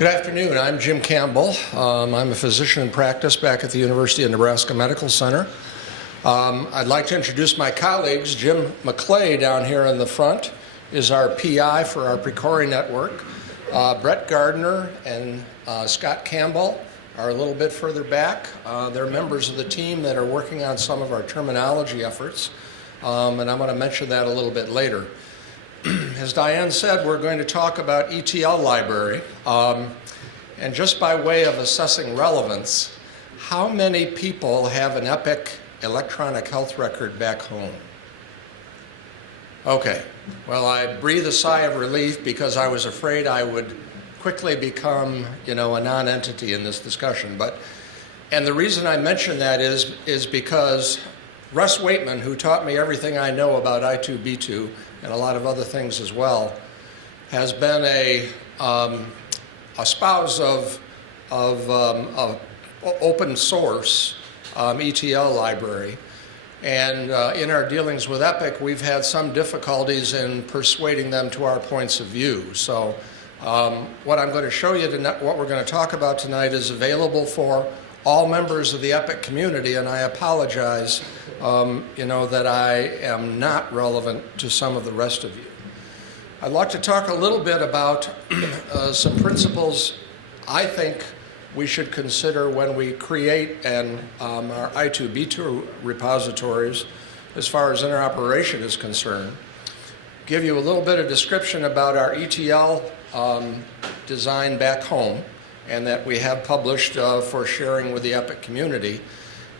Good afternoon. I'm Jim Campbell. I'm a physician in practice back at the University of Nebraska Medical Center. I'd like to introduce my colleagues. Jim McClay down here in the front is our PI for our Precori network. Brett Gardner and Scott Campbell are a little bit further back. They're members of the team that are working on some of our terminology efforts, and I'm going to mention that a little bit later. As Diane said, we're going to talk about ETL library. And just by way of assessing relevance, how many people have an Epic electronic health record back home? Okay, well, I breathe a sigh of relief because I was afraid I would quickly become, a non-entity in this discussion. And the reason I mention that is because Russ Waitman, who taught me everything I know about i2b2 and a lot of other things as well, has been a spouse of open source ETL library. And in our dealings with Epic, we've had some difficulties in persuading them to our points of view. So what I'm going to show you tonight, what we're going to talk about tonight, is available for all members of the Epic community, and I apologize that I am not relevant to some of the rest of you. I'd like to talk a little bit about some principles I think we should consider when we create our i2b2 repositories as far as interoperation is concerned. Give you a little bit of description about our ETL design back home and that we have published for sharing with the Epic community,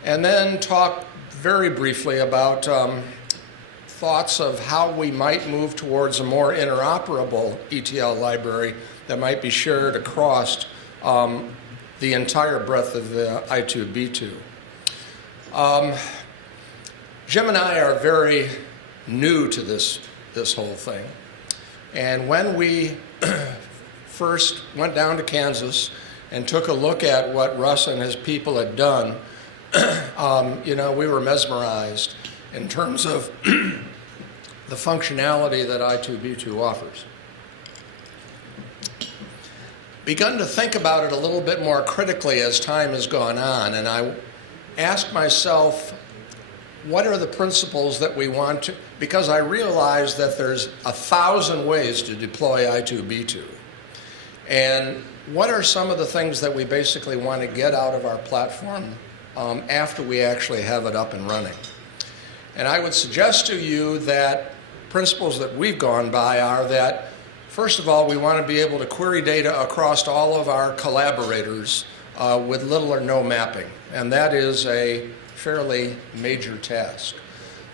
and then talk very briefly about thoughts of how we might move towards a more interoperable ETL library that might be shared across the entire breadth of the i2b2. Jim and I are very new to this whole thing. And when we first went down to Kansas and took a look at what Russ and his people had done, we were mesmerized in terms of the functionality that i2b2 offers. Begun to think about it a little bit more critically as time has gone on, and I asked myself, what are the principles that we want to, because I realized that there's 1,000 ways to deploy i2b2. And what are some of the things that we basically want to get out of our platform after we actually have it up and running? And I would suggest to you that principles that we've gone by are that, first of all, we want to be able to query data across all of our collaborators with little or no mapping. And that is a fairly major task.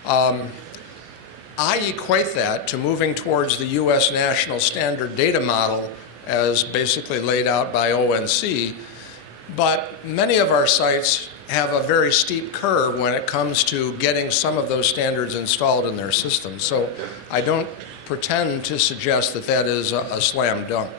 I equate that to moving towards the U.S. National Standard Data Model as basically laid out by ONC, but many of our sites have a very steep curve when it comes to getting some of those standards installed in their systems. So I don't pretend to suggest that that is a slam dunk.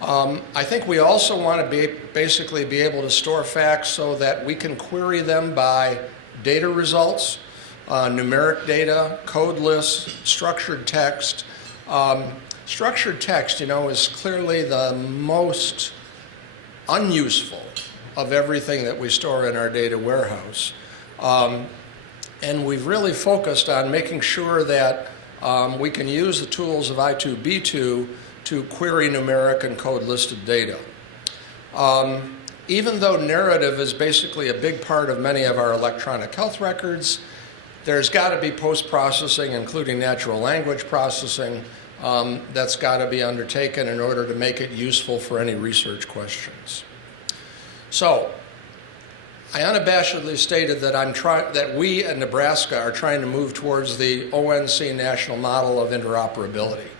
I think we also want to basically be able to store facts so that we can query them by data results, numeric data, code lists, structured text. Structured text, is clearly the most unuseful of everything that we store in our data warehouse. And we've really focused on making sure that we can use the tools of i2b2 to query numeric and code listed data. Even though narrative is basically a big part of many of our electronic health records, there's got to be post-processing, including natural language processing, that's got to be undertaken in order to make it useful for any research questions. So, I unabashedly stated that we at Nebraska are trying to move towards the ONC national model of interoperability.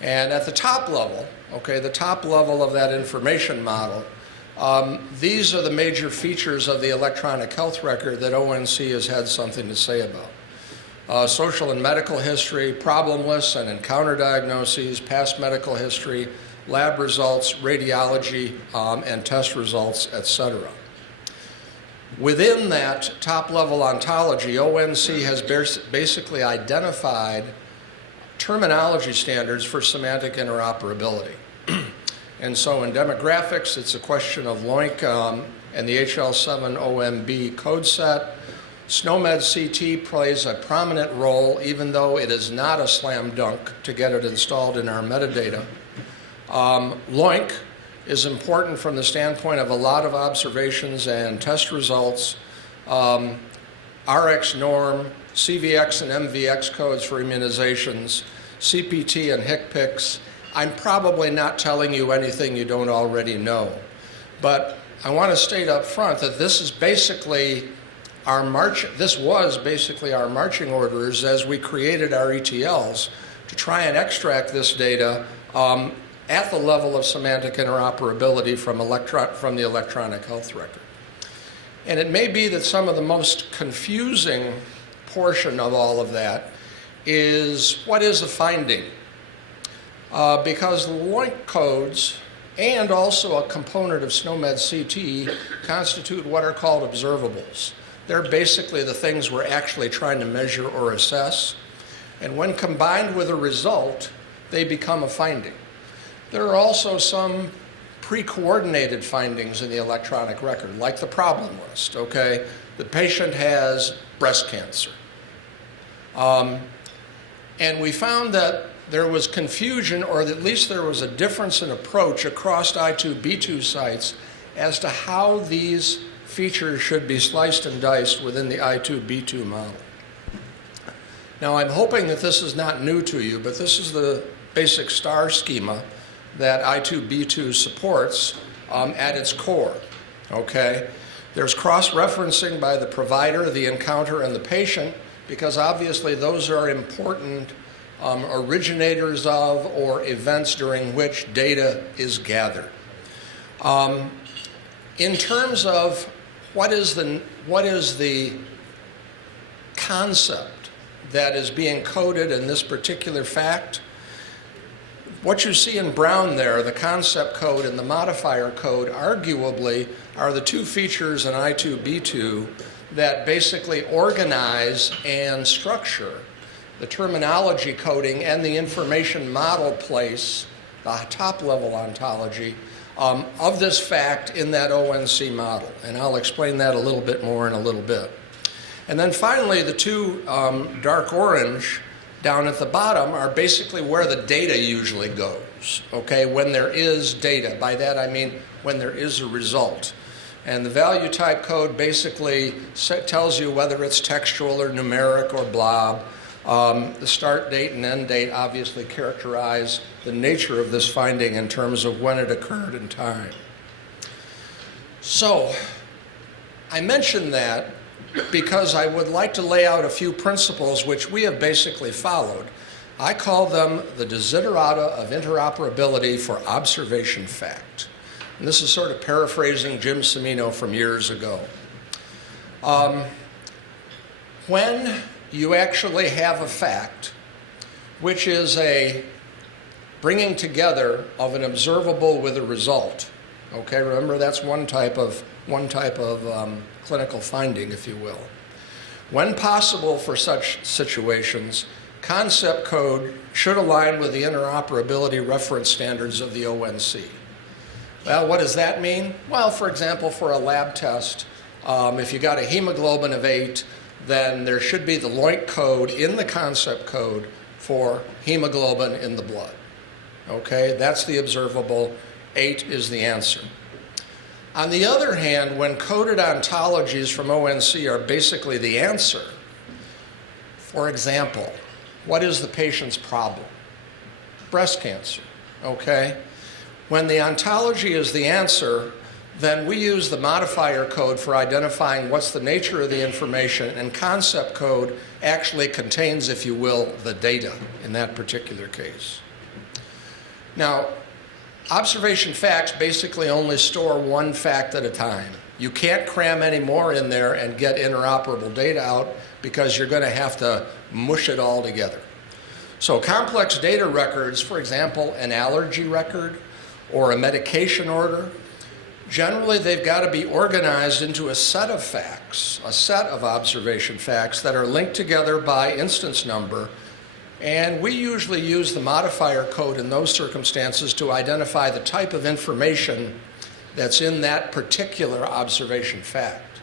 And at the top level, the top level of that information model, these are the major features of the electronic health record that ONC has had something to say about. Social and medical history, problem lists and encounter diagnoses, past medical history, lab results, radiology, and test results, etc. Within that top-level ontology, ONC has basically identified terminology standards for semantic interoperability. And so in demographics, it's a question of LOINC and the HL7OMB code set. SNOMED CT plays a prominent role, even though it is not a slam dunk to get it installed in our metadata. LOINC is important from the standpoint of a lot of observations and test results. RX norm, CVX and MVX codes for immunizations, CPT and HCPCS. I'm probably not telling you anything you don't already know, but I want to state up front that this was basically our marching orders as we created our ETLs to try and extract this data at the level of semantic interoperability from the electronic health record. And it may be that some of the most confusing portion of all of that is what is a finding? Because the LOINC codes and also a component of SNOMED CT constitute what are called observables. They're basically the things we're actually trying to measure or assess. And when combined with a result, they become a finding. There are also some pre-coordinated findings in the electronic record, like the problem list, okay? The patient has breast cancer. And we found that there was confusion, or at least there was a difference in approach across i2b2 sites as to how these features should be sliced and diced within the i2b2 model. Now, I'm hoping that this is not new to you, but this is the basic star schema that i2b2 supports at its core, okay? There's cross-referencing by the provider, the encounter, and the patient, because obviously those are important originators of or events during which data is gathered. In terms of what is the concept that is being coded in this particular fact, what you see in brown there, the concept code and the modifier code, arguably are the two features in i2b2 that basically organize and structure the terminology coding and the information model place, the top-level ontology, of this fact in that ONC model. And I'll explain that a little bit more in a little bit. And then finally, the two dark orange down at the bottom are basically where the data usually goes, okay, when there is data. By that I mean when there is a result. And the value type code basically tells you whether it's textual or numeric or blob. The start date and end date obviously characterize the nature of this finding in terms of when it occurred in time. So, I mention that because I would like to lay out a few principles which we have basically followed. I call them the desiderata of interoperability for observation fact. And this is sort of paraphrasing Jim Cimino from years ago. When you actually have a fact, which is a bringing together of an observable with a result. Okay, remember that's one type of clinical finding, if you will. When possible for such situations, concept code should align with the interoperability reference standards of the ONC. Well, what does that mean? Well, for example, for a lab test, if you got a hemoglobin of 8, then there should be the LOINC code in the concept code for hemoglobin in the blood. Okay, that's the observable. 8 is the answer. On the other hand, when coded ontologies from ONC are basically the answer, for example, what is the patient's problem? Breast cancer, okay? When the ontology is the answer, then we use the modifier code for identifying what's the nature of the information, and concept code actually contains, if you will, the data in that particular case. Now, observation facts basically only store one fact at a time. You can't cram any more in there and get interoperable data out because you're going to have to mush it all together. So complex data records, for example, an allergy record or a medication order, generally they've got to be organized into a set of facts, a set of observation facts that are linked together by instance number And we usually use the modifier code in those circumstances to identify the type of information that's in that particular observation fact.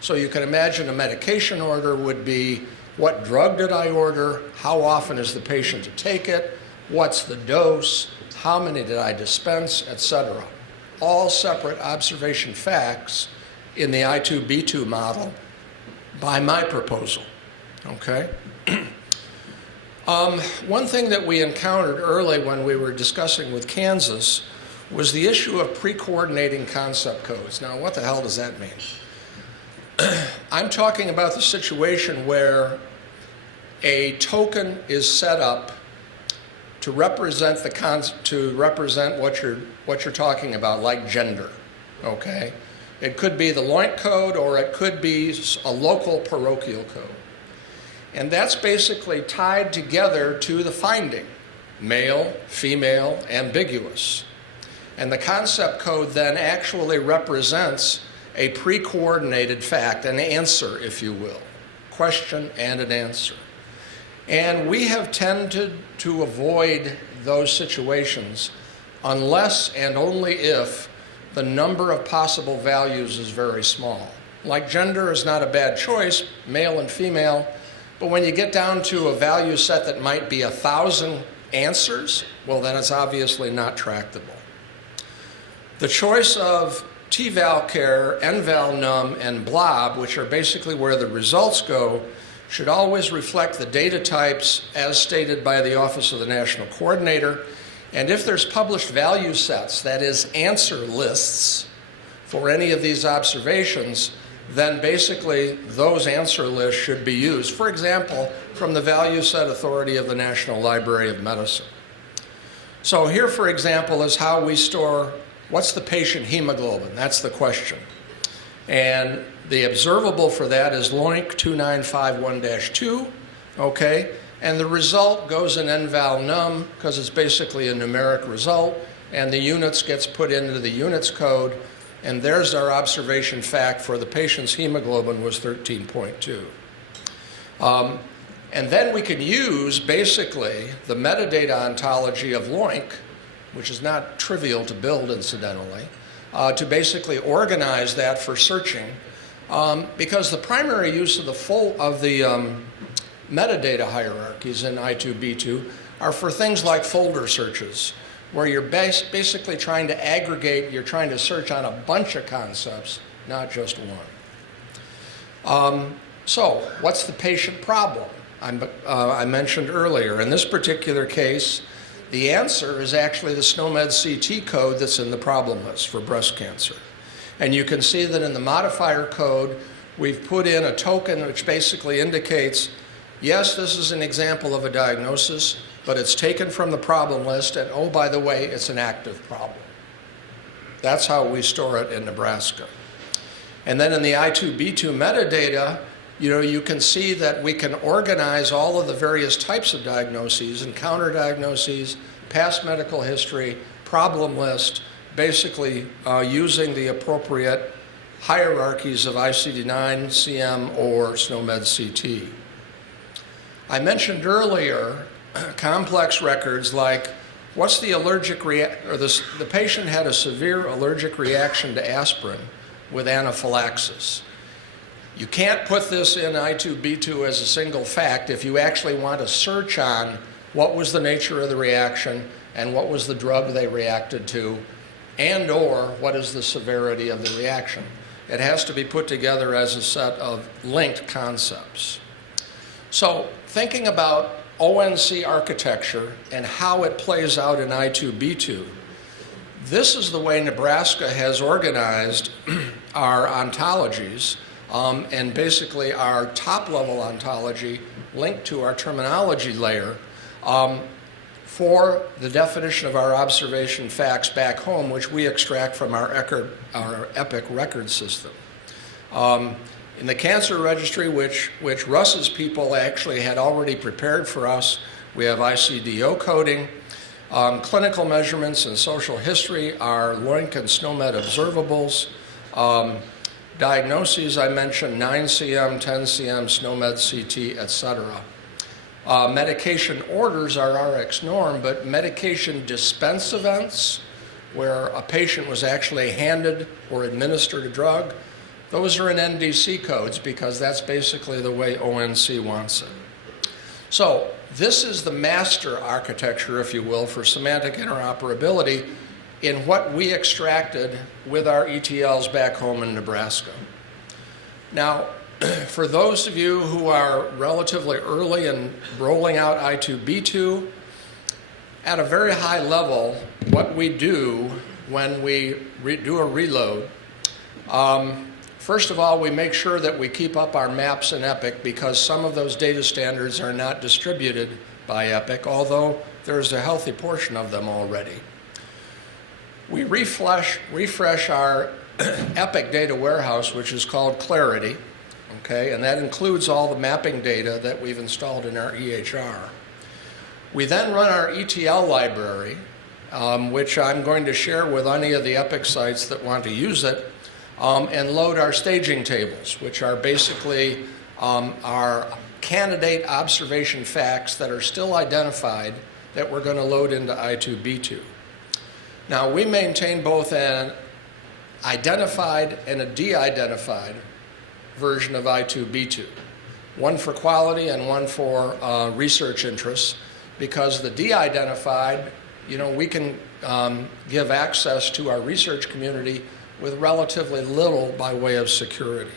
So you can imagine a medication order would be, what drug did I order? How often is the patient to take it? What's the dose? How many did I dispense, etc. All separate observation facts in the i2b2 model by my proposal, okay? One thing that we encountered early when we were discussing with Kansas was the issue of pre-coordinating concept codes. Now, what the hell does that mean? I'm talking about the situation where a token is set up to represent what you're talking about, like gender. Okay, it could be the LOINC code, or it could be a local parochial code, and that's basically tied together to the finding: male, female, ambiguous. And the concept code then actually represents a pre-coordinated fact, an answer, if you will, question and an answer. And we have tended to avoid those situations unless and only if the number of possible values is very small. Like gender is not a bad choice, male and female, but when you get down to a value set that might be 1,000 answers, well, then it's obviously not tractable. The choice of tval char, nval num, and blob, which are basically where the results go, should always reflect the data types as stated by the Office of the National Coordinator. And if there's published value sets, that is answer lists for any of these observations, then basically those answer lists should be used. For example, from the value set authority of the National Library of Medicine. So here, for example, is how we store what's the patient hemoglobin? That's the question. And the observable for that is LOINC 2951-2, okay? And the result goes in nval num because it's basically a numeric result, and the units gets put into the units code, and there's our observation fact for the patient's hemoglobin was 13.2. And then we can use basically the metadata ontology of LOINC, which is not trivial to build incidentally, to basically organize that for searching, because the primary use of the metadata hierarchies in i2b2 are for things like folder searches, where you're basically trying to aggregate, you're trying to search on a bunch of concepts, not just one. So what's the patient problem? I mentioned earlier, in this particular case, the answer is actually the SNOMED CT code that's in the problem list for breast cancer. And you can see that in the modifier code, we've put in a token which basically indicates, yes, this is an example of a diagnosis, but it's taken from the problem list, and oh, by the way, it's an active problem. That's how we store it in Nebraska. And then in the i2b2 metadata, you can see that we can organize all of the various types of diagnoses and counter-diagnoses, past medical history, problem list, basically using the appropriate hierarchies of ICD-9, CM, or SNOMED CT. I mentioned earlier complex records like what's the allergic reaction, or the patient had a severe allergic reaction to aspirin with anaphylaxis. You can't put this in i2b2 as a single fact if you actually want to search on what was the nature of the reaction and what was the drug they reacted to, and or what is the severity of the reaction. It has to be put together as a set of linked concepts. So thinking about ONC architecture and how it plays out in i2b2, this is the way Nebraska has organized our ontologies, and basically our top-level ontology linked to our terminology layer for the definition of our observation facts back home, which we extract from our Epic record system. In the cancer registry, which Russ's people actually had already prepared for us, we have ICDO coding. Clinical measurements and social history are LOINC and SNOMED observables. Diagnoses, I mentioned 9cm, 10cm, SNOMED CT, etc. Medication orders are Rx norm, but medication dispense events, where a patient was actually handed or administered a drug, those are in NDC codes because that's basically the way ONC wants it. So this is the master architecture, if you will, for semantic interoperability in what we extracted with our ETLs back home in Nebraska. Now, for those of you who are relatively early in rolling out i2b2, at a very high level, what we do when we do a reload, first of all, we make sure that we keep up our maps in Epic because some of those data standards are not distributed by Epic, although there's a healthy portion of them already. We refresh our Epic data warehouse, which is called Clarity, okay, and that includes all the mapping data that we've installed in our EHR. We then run our ETL library, which I'm going to share with any of the Epic sites that want to use it, and load our staging tables, which are basically our candidate observation facts that are still identified that we're going to load into i2b2. Now, we maintain both an identified and a de-identified version of i2b2, one for quality and one for research interests, because the de-identified, we can give access to our research community with relatively little by way of security.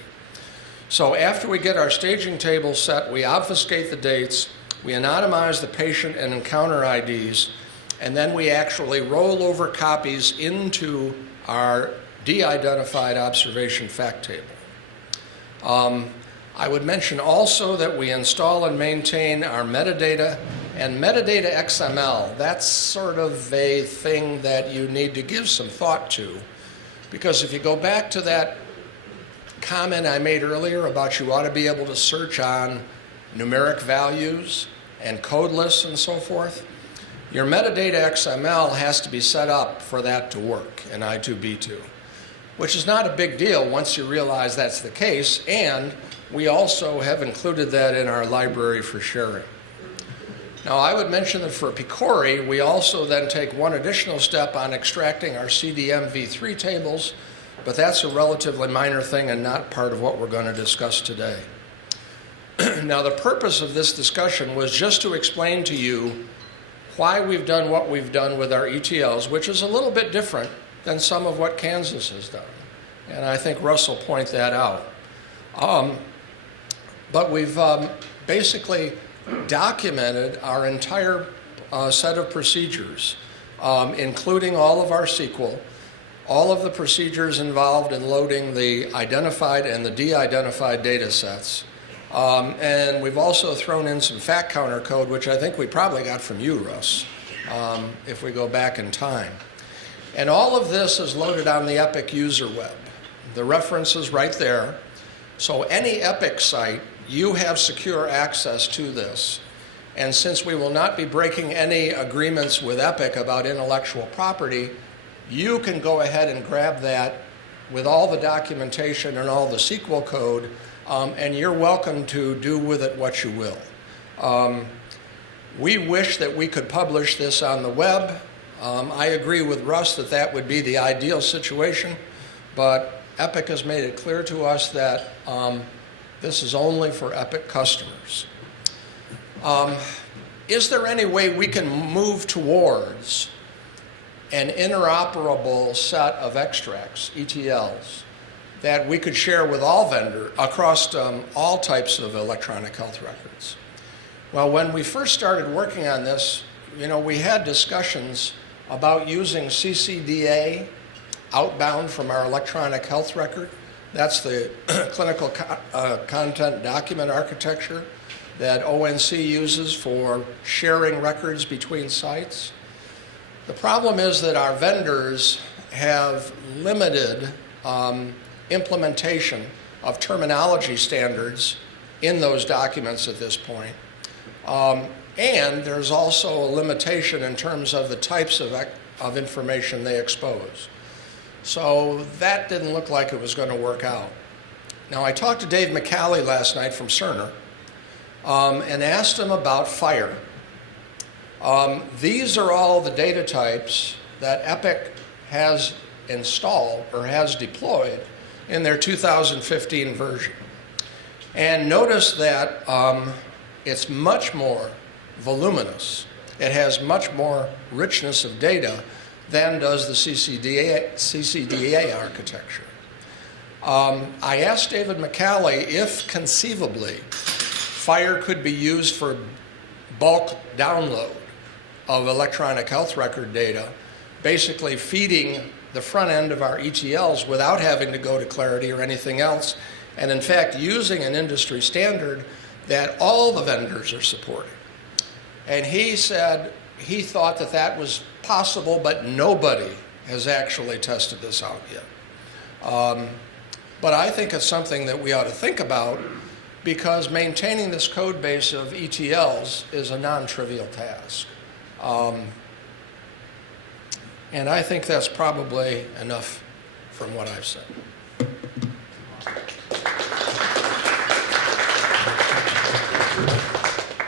So after we get our staging table set, we obfuscate the dates, we anonymize the patient and encounter IDs, and then we actually roll over copies into our de-identified observation fact table. I would mention also that we install and maintain our metadata, and metadata XML, that's sort of a thing that you need to give some thought to, because if you go back to that comment I made earlier about you ought to be able to search on numeric values and code lists and so forth, your metadata XML has to be set up for that to work in i2b2, which is not a big deal once you realize that's the case, and we also have included that in our library for sharing. Now, I would mention that for Picori, we also then take one additional step on extracting our CDM v3 tables, but that's a relatively minor thing and not part of what we're going to discuss today. Now, the purpose of this discussion was just to explain to you why we've done what we've done with our ETLs, which is a little bit different than some of what Kansas has done. And I think Russ will point that out. But we've basically documented our entire set of procedures, including all of our SQL, all of the procedures involved in loading the identified and the de-identified data sets. And we've also thrown in some fact counter code, which I think we probably got from you, Russ, if we go back in time. And all of this is loaded on the Epic user web. The reference is right there. So any Epic site, you have secure access to this. And since we will not be breaking any agreements with Epic about intellectual property, you can go ahead and grab that with all the documentation and all the SQL code, and you're welcome to do with it what you will. We wish that we could publish this on the web. I agree with Russ that that would be the ideal situation, but Epic has made it clear to us that this is only for Epic customers. Is there any way we can move towards an interoperable set of extracts, ETLs, that we could share with all vendors across all types of electronic health records? Well, when we first started working on this, we had discussions about using CCDA outbound from our electronic health record. That's the clinical content document architecture that ONC uses for sharing records between sites. The problem is that our vendors have limited implementation of terminology standards in those documents at this point. And there's also a limitation in terms of the types of information they expose. So that didn't look like it was going to work out. Now, I talked to Dave McCallie last night from Cerner, and asked him about fire. These are all the data types that Epic has installed or has deployed in their 2015 version. And notice that it's much more voluminous. It has much more richness of data than does the CCDA architecture. I asked David McCalley if conceivably fire could be used for bulk download of electronic health record data, basically feeding the front end of our ETLs without having to go to Clarity or anything else, and in fact using an industry standard that all the vendors are supporting. And he said he thought that that was possible, but nobody has actually tested this out yet. But I think it's something that we ought to think about, because maintaining this code base of ETLs is a non-trivial task. And I think that's probably enough from what I've said.